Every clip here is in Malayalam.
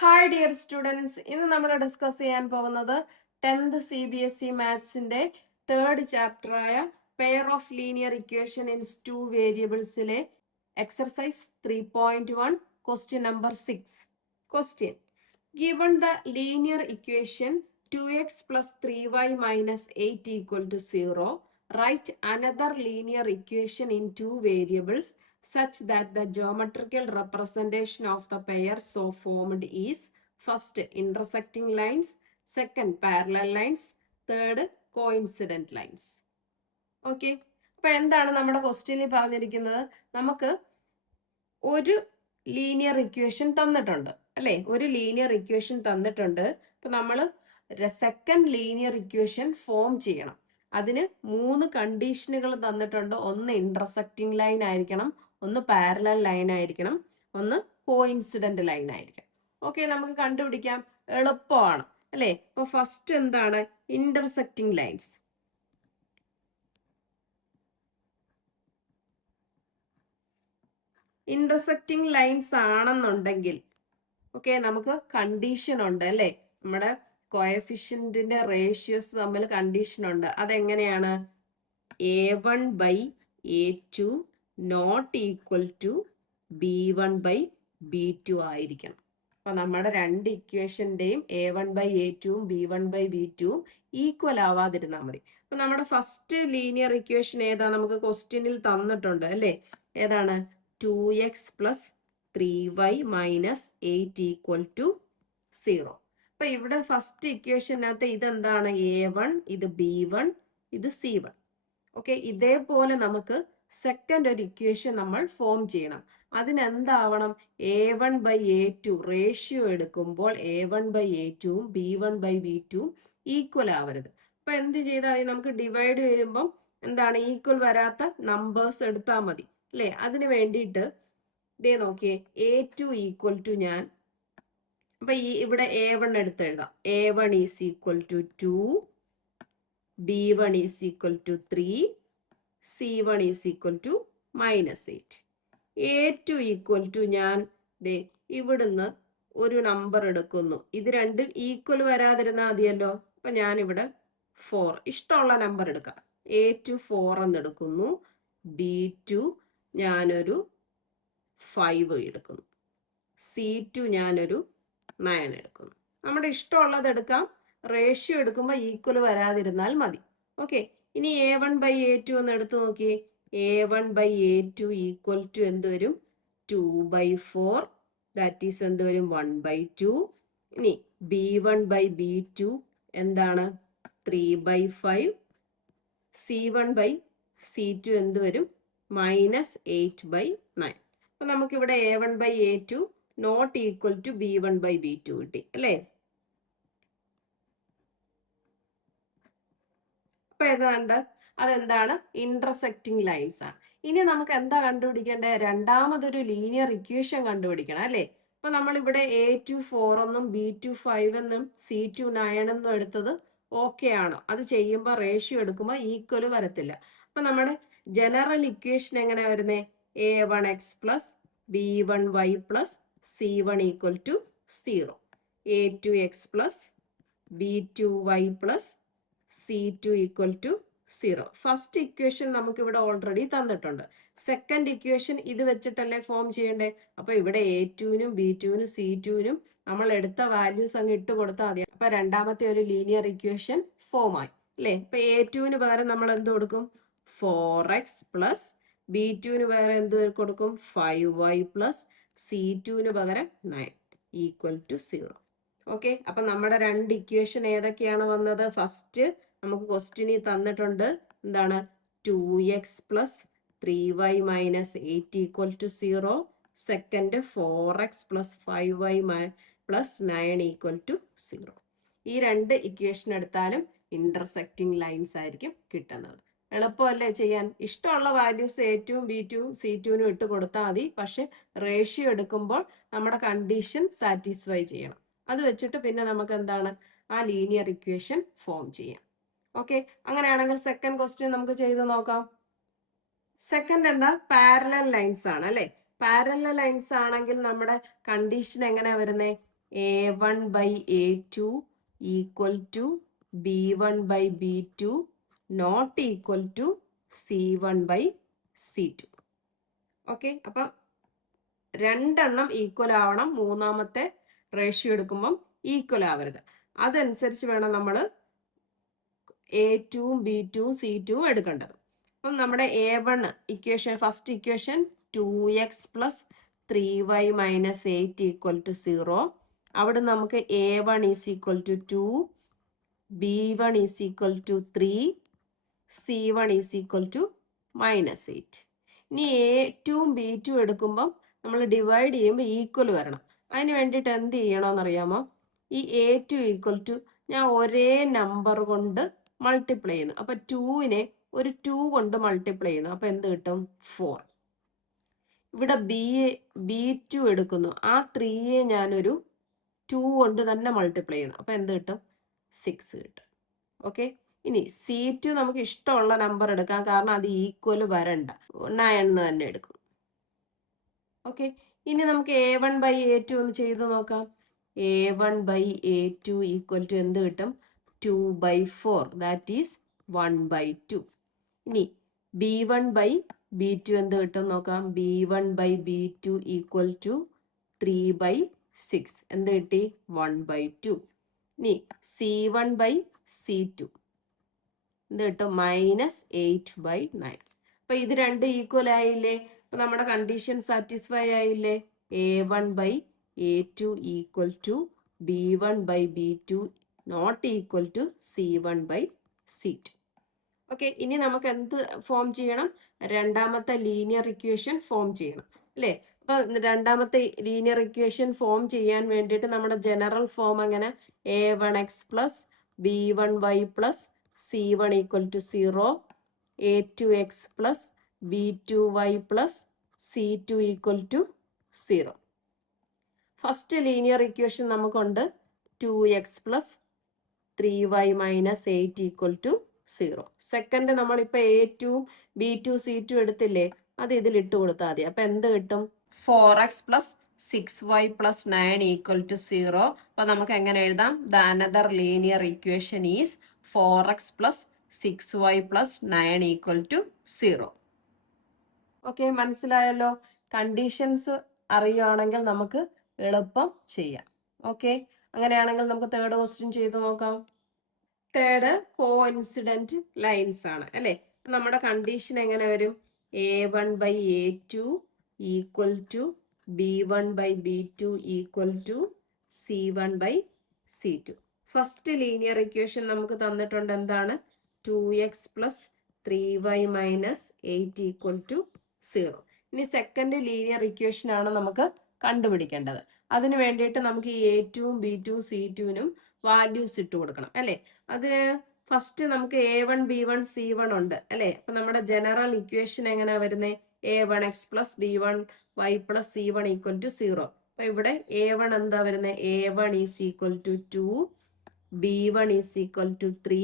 ഹായ് ഡിയർ സ്റ്റുഡൻസ്, ഇന്ന് നമ്മൾ ഡിസ്കസ് ചെയ്യാൻ പോകുന്നത് 10th CBSE മാത്സിന്റെ തേർഡ് ചാപ്റ്ററായ pair of linear equation in 2 വേരിയബിൾസിലെ exercise 3.1 question number 6. Question: given the linear equation 2x plus 3y minus 8 equal to 0, write another linear equation in 2 variables such that the geometrical representation of the pair so formed is first intersecting lines, second parallel lines, third coincident lines. Okay, അപ്പൊ എന്താണ് നമ്മുടെ ക്വസ്റ്റ്യനിൽ പറഞ്ഞിരിക്കുന്നത്? നമുക്ക് ഒരു ലീനിയർ ഇക്വേഷൻ തന്നിട്ടുണ്ട് അല്ലെ, ഒരു ലീനിയർ ഇക്വേഷൻ തന്നിട്ടുണ്ട്. അപ്പൊ നമ്മൾ സെക്കൻഡ് ലീനിയർ ഇക്വേഷൻ ഫോം ചെയ്യണം. അതിന് 3 കണ്ടീഷനുകൾ തന്നിട്ടുണ്ട്. ഒന്ന് ഇന്റർസെക്റ്റിംഗ് ലൈൻ ആയിരിക്കണം, ഒന്ന് പാരലൽ ലൈൻ ആയിരിക്കണം, ഒന്ന് കോയിൻസിഡന്റ് ലൈൻ ആയിരിക്കണം. ഓക്കെ, നമുക്ക് കണ്ടുപിടിക്കാം, എളുപ്പമാണ് അല്ലെ. ഇപ്പൊ ഫസ്റ്റ് എന്താണ്? Intersecting lines. ഇന്റർസെക്റ്റിംഗ് ലൈൻസ് ആണെന്നുണ്ടെങ്കിൽ ഓക്കെ, നമുക്ക് കണ്ടീഷൻ ഉണ്ട് അല്ലെ. നമ്മുടെ കോഎഫിഷ്യന്റിന്റെ റേഷ്യോസ് തമ്മിൽ കണ്ടീഷൻ ഉണ്ട്. അതെങ്ങനെയാണ്? a1/a2 not equal to b1/b2 ആയിരിക്കണം. അപ്പൊ നമ്മുടെ രണ്ട് ഇക്വേഷന്റെയും a1/a2ഉം b1/b2ഉം ഈക്വൽ ആവാതിരുന്നാൽ മതി. അപ്പൊ നമ്മുടെ ഫസ്റ്റ് ലീനിയർ ഇക്വേഷൻ ഏതാ? നമുക്ക് ക്വസ്റ്റ്യനിൽ തന്നിട്ടുണ്ട് അല്ലെ. ഏതാണ്? 2x plus 3y minus 8 equal to 0. അപ്പൊ ഇവിടെ ഫസ്റ്റ് ഇക്വേഷനകത്ത് ഇതെന്താണ്? a1, ഇത് b1, ഇത് c1. ഓക്കെ, ഇതേപോലെ നമുക്ക് സെക്കൻഡ് ഒരു ഇക്വേഷൻ നമ്മൾ ഫോം ചെയ്യണം. അതിനെന്താവണം? a1/a2 റേഷ്യോ എടുക്കുമ്പോൾ a1/a2ഉം b1/b2ഉം ഈക്വൽ ആവരുത്. അപ്പൊ എന്ത് ചെയ്താൽ നമുക്ക് ഡിവൈഡ് ചെയ്യുമ്പം എന്താണ്? ഈക്വൽ വരാത്ത നമ്പേഴ്സ് എടുത്താൽ മതി അല്ലേ. അതിന് വേണ്ടിയിട്ട് ഇതേ നോക്കിയേ, a2 ഈക്വൽ ടു ഞാൻ അപ്പൊ ഇവിടെ a1 എടുത്ത് എഴുതാം. a1 is equal to 2, b1 is equal to 3, c1 is equal to -8. a2 equal to ഞാൻ ദേ ഇവിടുന്ന് ഒരു നമ്പർ എടുക്കുന്നു. ഇത് രണ്ടും ഈക്വൽ വരാതിരുന്നാൽ മതിയല്ലോ. അപ്പൊ ഞാനിവിടെ 4 ഇഷ്ടമുള്ള നമ്പർ എടുക്കാം. a2 4 എന്ന് എടുക്കുന്നു, b2 ഞാനൊരു 5 എടുക്കുന്നു, c2 ഞാനൊരു 9 എടുക്കുന്നു. നമ്മുടെ ഇഷ്ടമുള്ളത് എടുക്കാം. റേഷ്യോ എടുക്കുമ്പോൾ ഈക്വൽ വരാതിരുന്നാൽ മതി. ഓക്കെ, ഇനി a1/a2 ഒന്ന് എടുത്തു നോക്കിയേ. a1/a2 ഈക്വൽ ടു എന്ത് വരും? 2/4. ദാറ്റ് ഈസ് എന്ത് വരും? 1/2. ഇനി b1/b2 എന്താണ്? 3/5. c1/c2 എന്ത് വരും? -8/9. അപ്പൊ നമുക്കിവിടെ a1/a2 not equal to b1/b2 കിട്ടി അല്ലേ. അപ്പൊ ഏതാണ്ട് അതെന്താണ്? ഇന്റർസെക്റ്റിംഗ് ലൈൻസ് ആണ്. ഇനി നമുക്ക് എന്താ കണ്ടുപിടിക്കേണ്ടത്? രണ്ടാമതൊരു ലീനിയർ ഇക്വേഷൻ കണ്ടുപിടിക്കണം അല്ലേ. അപ്പൊ നമ്മളിവിടെ a2 4 എന്നും b2 5 എന്നും c2 9 എന്നും എടുത്തത് ഓക്കെ ആണോ? അത് ചെയ്യുമ്പോൾ റേഷ്യോ എടുക്കുമ്പോൾ ഈക്വൽ വരത്തില്ല. അപ്പൊ നമ്മുടെ ജനറൽ ഇക്വേഷൻ എങ്ങനെയാ വരുന്നേ? a1x plus b1y plus c1 equal to 0, a2x plus b2y plus c2 equal to 0. First equation നമുക്ക് ഇവിടെ ഓൾറെഡി തന്നിട്ടുണ്ട്. സെക്കൻഡ് ഇക്വേഷൻ ഇത് വെച്ചിട്ടല്ലേ ഫോം ചെയ്യണ്ടേ. അപ്പൊ ഇവിടെ a2നും b2നും c2നും നമ്മൾ എടുത്ത വാല്യൂസ് അങ്ങ് ഇട്ട് കൊടുത്താൽ മതി. അപ്പൊ രണ്ടാമത്തെ ഒരു ലീനിയർ ഇക്വേഷൻ ഫോം ആയി അല്ലേ. ഇപ്പൊ a2ന് പകരം നമ്മൾ എന്ത് കൊടുക്കും? 4x പ്ലസ് b2ന് പകരം എന്ത് കൊടുക്കും? 5y പ്ലസ് c2ന് പകരം 9 ഈക്വൽ ടു 0. ഓക്കെ, അപ്പൊ നമ്മുടെ രണ്ട് ഇക്വേഷൻ ഏതൊക്കെയാണ് വന്നത്? ഫസ്റ്റ് നമുക്ക് ക്വസ്റ്റ്യനിൽ തന്നിട്ടുണ്ട് എന്താണ്? 2x plus 3y minus 8 equal to 0. Second 4x plus 5y plus 9 equal to 0. ഈ രണ്ട് ഇക്വേഷൻ എടുത്താലും ഇന്റർസെക്റ്റിംഗ് ലൈൻസ് ആയിരിക്കും കിട്ടുന്നത്. എളുപ്പമല്ലേ ചെയ്യാൻ? ഇഷ്ടമുള്ള വാല്യൂസ് a2ഉം b2ഉം c2നും ഇട്ട് കൊടുത്താൽ മതി. പക്ഷെ റേഷ്യോ എടുക്കുമ്പോൾ നമ്മുടെ കണ്ടീഷൻ സാറ്റിസ്ഫൈ ചെയ്യണം. അത് വെച്ചിട്ട് പിന്നെ നമുക്ക് എന്താണ്? ആ ലീനിയർ ഇക്വേഷൻ ഫോം ചെയ്യാം. ഓക്കെ, അങ്ങനെയാണെങ്കിൽ സെക്കൻഡ് ക്വസ്റ്റ്യൻ നമുക്ക് ചെയ്ത് നോക്കാം. സെക്കൻഡ് എന്താ? പാരലൽ ലൈൻസ് ആണ് അല്ലെ. പാരലൽ ലൈൻസ് ആണെങ്കിൽ നമ്മുടെ കണ്ടീഷൻ എങ്ങനെയാ വരുന്നേ? A1 by A2 equal to B1 by B2 not equal to C1 by C2. Okay, അപ്പം രണ്ടെണ്ണം ഈക്വൽ ആവണം, മൂന്നാമത്തെ റേഷ്യോ എടുക്കുമ്പം ഈക്വൽ ആവരുത്. അതനുസരിച്ച് വേണം നമ്മൾ A2 B2 C2 എടുക്കേണ്ടത്. അപ്പം നമ്മുടെ A1 equation, first equation 2x plus 3y minus 8 equal to 0. അവിടെ നമുക്ക് A1 is equal to 2, B1 is equal to 3, C1 is equal to -8. ഇനി A2ഉം B2 എടുക്കുമ്പം നമ്മൾ ഡിവൈഡ് ചെയ്യുമ്പോൾ ഈക്വൽ വരണം. അതിന് വേണ്ടിയിട്ട് എന്ത് ചെയ്യണമെന്നറിയാമോ? ഈ A2 ഈക്വൽ ടു ഞാൻ ഒരേ നമ്പർ കൊണ്ട് മൾട്ടിപ്ലൈ ചെയ്യുന്നു. അപ്പൊ 2നെ ഒരു 2 കൊണ്ട് മൾട്ടിപ്ലൈ ചെയ്യുന്നു. അപ്പൊ എന്ത് കിട്ടും? 4. ഇവിടെ B2 എടുക്കുന്നു. ആ 3യെ ഞാനൊരു 2 കൊണ്ട് തന്നെ മൾട്ടിപ്ലൈ ചെയ്യുന്നു. അപ്പൊ എന്ത് കിട്ടും? 6 കിട്ടും. ഓക്കെ, ഇനി C2 നമുക്ക് ഇഷ്ടമുള്ള നമ്പർ എടുക്കാം, കാരണം അത് ഈക്വൽ വരണ്ട, 9 തന്നെ എടുക്കും. ഓക്കെ, ഇനി നമുക്ക് A1 by A2 ഒന്ന് ചെയ്ത് നോക്കാം. A1 by A2 equal to എന്ത് കിട്ടും? 2 by 4, ദാറ്റ് ഈസ് 1 by 2. ഇനി B1 by B2 എന്ത് കിട്ടും നോക്കാം. B1 by B2 equal to 3 by 6, എന്ത് കിട്ടി? 1 by 2. ഇനി C1 by C2 എന്ത് കിട്ടും? -8 by 9. അപ്പൊ ഇത് രണ്ട് ഈക്വൽ ആയില്ലേ? അപ്പൊ നമ്മുടെ കണ്ടീഷൻ സാറ്റിസ്ഫൈ ആയില്ലേ? A1 by A2 equal to B1 by B2 not equal to C1 by C2. Okay, ഇനി നമുക്ക് എന്ത് ഫോം ചെയ്യണം? രണ്ടാമത്തെ ലീനിയർ ഇക്വേഷൻ ഫോം ചെയ്യണം, അല്ലേ? അപ്പൊ രണ്ടാമത്തെ ലീനിയർ ഇക്വേഷൻ ഫോം ചെയ്യാൻ വേണ്ടിയിട്ട് നമ്മുടെ ജനറൽ ഫോം എങ്ങനെ? A1x plus B1y plus C1 equal to 0, A2x plus B2y plus C2 equal to 0. First linear equation നമുക്കുണ്ട് 2x plus 3y minus 8 equal to 0. Second നമ്മളിപ്പോൾ A2 B2 C2 എടുത്തില്ലേ, അത് ഇതിൽ ഇട്ട് കൊടുത്താൽ മതി. അപ്പൊ എന്ത് കിട്ടും? 4x plus 6y plus 9 equal to 0. അപ്പൊ നമുക്ക് എങ്ങനെ എഴുതാം? The another linear equation is 4x plus 6y plus 9 equal to 0. Okay, മനസ്സിലായല്ലോ? കണ്ടീഷൻസ് അറിയുകയാണെങ്കിൽ നമുക്ക് എളുപ്പം ചെയ്യാം. ഓക്കെ, അങ്ങനെയാണെങ്കിൽ നമുക്ക് തേർഡ് ക്വസ്റ്റ്യൻ ചെയ്ത് നോക്കാം. തേർഡ് കോഇൻസിഡന്റ് ലൈൻസ് ആണ്, അല്ലെ? നമ്മുടെ കണ്ടീഷൻ എങ്ങനെ വരും? A1 by A2 equal to B1 by B2 equal to C1 by C2. First linear equation നമുക്ക് തന്നിട്ടുണ്ട്, എന്താണ്? 2x plus 3y minus 8 equal to 0. ഇനി സെക്കൻഡ് ലീനിയർ ഇക്വേഷൻ ആണ് നമുക്ക് കണ്ടുപിടിക്കേണ്ടത്. അതിന് വേണ്ടിയിട്ട് നമുക്ക് ഈ A2ഉം B2 C2നും വാല്യൂസ് ഇട്ട് കൊടുക്കണം, അല്ലെ? അതിന് ഫസ്റ്റ് നമുക്ക് A1 B1 C1 ഉണ്ട്, അല്ലെ? അപ്പൊ നമ്മുടെ ജനറൽ ഇക്വേഷൻ എങ്ങനെയാ വരുന്നത്? A1x plus B1y plus C1 equal to 0. അപ്പൊ ഇവിടെ A1 എന്താ വരുന്നത്? A1 is equal to 2, B1 is equal to 3,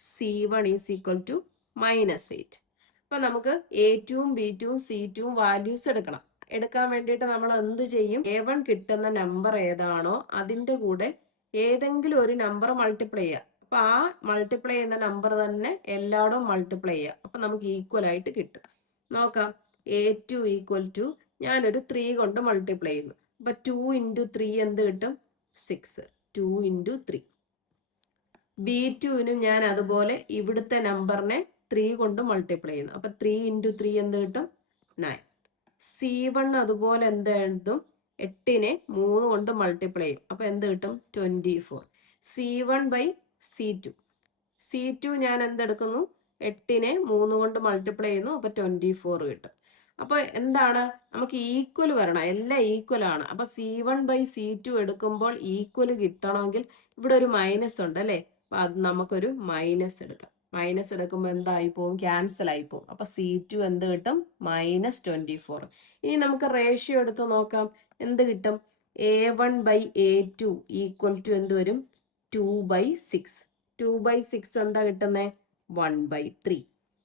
C1 is equal to -8. അപ്പൊ നമുക്ക് A2ഉം B2ഉം C2ഉം വാല്യൂസ് എടുക്കണം. എടുക്കാൻ വേണ്ടിയിട്ട് നമ്മൾ എന്ത് ചെയ്യും? A1 കിട്ടുന്ന നമ്പർ ഏതാണോ അതിന്റെ കൂടെ ഏതെങ്കിലും ഒരു നമ്പർ മൾട്ടിപ്ലൈ ചെയ്യുക. അപ്പൊ ആ മൾട്ടിപ്ലൈ ചെയ്യുന്ന നമ്പർ തന്നെ എല്ലായിടവും മൾട്ടിപ്ലൈ ചെയ്യുക. അപ്പൊ നമുക്ക് ഈക്വൽ ആയിട്ട് കിട്ടും. നോക്കാം. A2 ഈക്വൽ ടു ഞാനൊരു 3 കൊണ്ട് മൾട്ടിപ്ലൈ ചെയ്യുന്നു. അപ്പൊ 2 ഇൻറ്റു 3 എന്ത് കിട്ടും? 6. 2 ഇൻറ്റു 3. B2നും ഞാൻ അതുപോലെ ഇവിടുത്തെ നമ്പറിനെ 3 കൊണ്ട് മൾട്ടിപ്ലൈ ചെയ്യുന്നു. അപ്പൊ 3 ഇൻറ്റു 3 എന്ത് കിട്ടും? 9. C1 അതുപോലെ എന്ത് എഴുതും? 8നെ 3 കൊണ്ട് മൾട്ടിപ്ലൈ ചെയ്യും. അപ്പൊ എന്ത് കിട്ടും? 24. C1 by C2. C2 ഞാൻ എന്തെടുക്കുന്നു? 8നെ 3 കൊണ്ട് മൾട്ടിപ്ലൈ ചെയ്യുന്നു. അപ്പൊ 24 കിട്ടും. അപ്പൊ എന്താണ്? നമുക്ക് ഈക്വൽ വരണം, എല്ലാം ഈക്വൽ ആണ്. അപ്പൊ C1 by C2 എടുക്കുമ്പോൾ ഈക്വൽ കിട്ടണമെങ്കിൽ ഇവിടെ ഒരു മൈനസ് ഉണ്ട്, അല്ലെ? അപ്പൊ അത് നമുക്കൊരു മൈനസ് എടുക്കാം. മൈനസ് എടുക്കുമ്പോൾ എന്തായി പോവും? ക്യാൻസൽ ആയി പോവും. അപ്പൊ C2 എന്ത് കിട്ടും? -24. ഇനി നമുക്ക് റേഷ്യോ എടുത്ത് നോക്കാം. എന്ത് കിട്ടും? A1 by A2 equal to എന്ത് വരും? 2 by 6. 2 by 6 എന്താ കിട്ടുന്നത്? 1 by 3.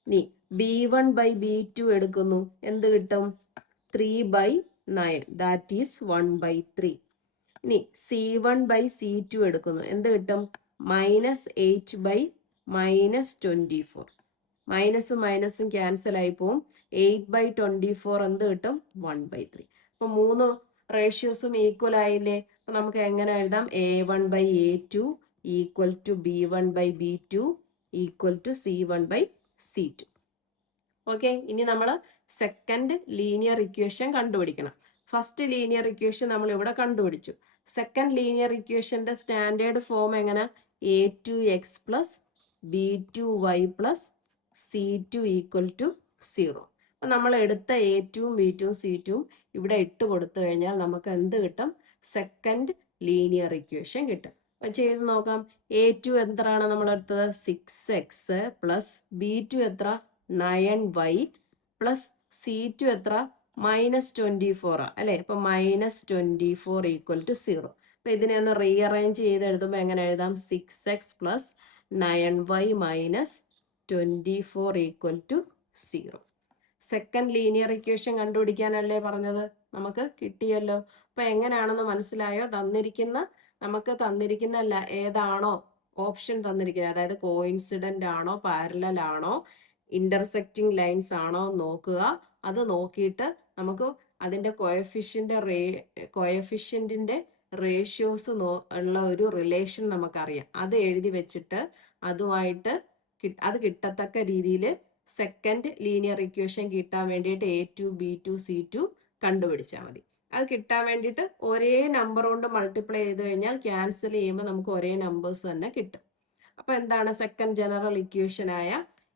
ഇനി B1 by B2 എടുക്കുന്നു, എന്ത് കിട്ടും? 3 by 9, ദാറ്റ് ഈസ് 1 by 3. ഇനി C1/C2 എടുക്കുന്നു. എന്ത് കിട്ടും? -8/-24. മൈനസും മൈനസും ക്യാൻസൽ ആയി പോവും. 8/24 എന്ത് കിട്ടും? 1/3. അപ്പൊ 3 റേഷ്യോസും ഈക്വൽ ആയില്ലേ? അപ്പൊ നമുക്ക് എങ്ങനെ എഴുതാം? A1/A2 equal to B1/B2 equal to C1/C2. Okay, ഇനി നമ്മൾ സെക്കൻഡ് ലീനിയർ ഇക്വേഷൻ കണ്ടുപിടിക്കണം. ഫസ്റ്റ് ലീനിയർ ഇക്വേഷൻ നമ്മൾ ഇവിടെ കണ്ടുപിടിച്ചു. സെക്കൻഡ് ലീനിയർ ഇക്വേഷന്റെ സ്റ്റാൻഡേർഡ് ഫോം എങ്ങനെ? A2x plus B2y plus C2 equal to 0. അപ്പൊ നമ്മൾ എടുത്ത A2ഉം B2ഉം C2ഉം ഇവിടെ ഇട്ട് കൊടുത്തു കഴിഞ്ഞാൽ നമുക്ക് എന്ത് കിട്ടും? സെക്കൻഡ് ലീനിയർ ഇക്വേഷൻ കിട്ടും. അപ്പൊ ചെയ്ത് നോക്കാം. A2 എത്രയാണ് നമ്മൾ എടുത്തത്? 6x പ്ലസ് B2 എത്ര? 9y പ്ലസ് C2 എത്ര? -24 അല്ലെ? അപ്പൊ -24 ഈക്വൽ ടു 0. അപ്പൊ ഇതിനെ ഒന്ന് റീഅറേഞ്ച് ചെയ്ത് എഴുതുമ്പോൾ എങ്ങനെ എഴുതാം? 6x plus 9y minus 24 equal to 0. Second linear equation കണ്ടുപിടിക്കാനല്ലേ പറഞ്ഞത്? നമുക്ക് കിട്ടിയല്ലോ. അപ്പൊ എങ്ങനെയാണെന്ന് മനസ്സിലായോ? നമുക്ക് തന്നിരിക്കുന്ന ഏതാണോ ഓപ്ഷൻ തന്നിരിക്കുന്നത്, അതായത് കോയിൻസിഡന്റ് ആണോ, പാരലൽ ആണോ, ഇന്റർസെക്റ്റിംഗ് ലൈൻസ് ആണോ നോക്കുക. അത് നോക്കിയിട്ട് നമുക്ക് അതിന്റെ കോയഫിഷ്യന്റിന്റെ റേഷ്യോസ് ഉള്ള ഒരു റിലേഷൻ നമുക്കറിയാം. അത് എഴുതി വെച്ചിട്ട് അതുമായിട്ട് അത് കിട്ടത്തക്ക രീതിയിൽ സെക്കൻഡ് ലീനിയർ ഇക്വേഷൻ കിട്ടാൻ വേണ്ടിയിട്ട് A2 B2 C2 കണ്ടുപിടിച്ചാൽ മതി. അത് കിട്ടാൻ വേണ്ടിയിട്ട് ഒരേ നമ്പർ കൊണ്ട് മൾട്ടിപ്ലൈ ചെയ്ത് കഴിഞ്ഞാൽ ക്യാൻസൽ ചെയ്യുമ്പോൾ നമുക്ക് ഒരേ നമ്പേഴ്സ് തന്നെ കിട്ടും. അപ്പൊ എന്താണ്? സെക്കൻഡ് ജനറൽ ഇക്വേഷനായ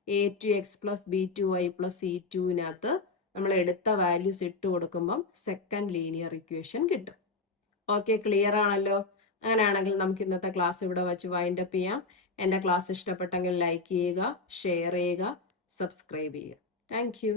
A2x പ്ലസ് B2y പ്ലസ് C2വിനകത്ത് നമ്മൾ എടുത്ത വാല്യൂസ് ഇട്ട് കൊടുക്കുമ്പം സെക്കൻഡ് ലീനിയർ ഇക്വേഷൻ കിട്ടും. ഓക്കെ, ക്ലിയർ ആണല്ലോ? അങ്ങനെയാണെങ്കിൽ നമുക്ക് ഇന്നത്തെ ക്ലാസ് ഇവിടെ വെച്ച് വൈൻഡപ്പ് ചെയ്യാം. എൻ്റെ ക്ലാസ് ഇഷ്ടപ്പെട്ടെങ്കിൽ ലൈക്ക് ചെയ്യുക, ഷെയർ ചെയ്യുക, സബ്സ്ക്രൈബ് ചെയ്യുക. Thank you.